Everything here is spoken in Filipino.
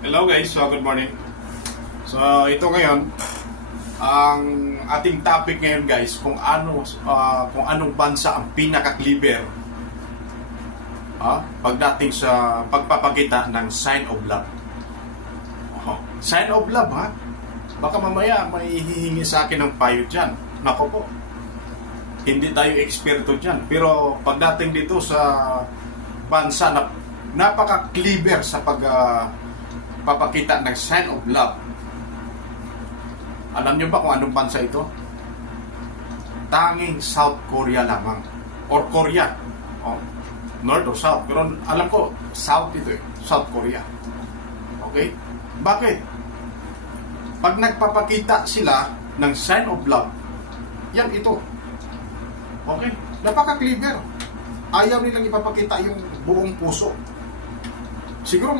Hello guys, so good morning. So ito ngayon, ang ating topic ngayon guys, kung anong bansa ang pinaka-clever pagdating sa pagpapakita ng sign of love. Sign of love ha? Baka mamaya may hihingi sa akin ng payo dyan. Nako po, hindi tayo eksperto dyan. Pero pagdating dito sa bansa na napaka-clever sa papakita ng sign of love. Alam nyo ba kung anong bansa ito? Tanging South Korea lamang. Or Korea. North or South. Pero alam ko, South ito eh. South Korea. Okay? Bakit? Pag nagpapakita sila ng sign of love, yan ito. Okay? Napaka-clever. Ayaw nilang ipapakita yung buong puso. Siguro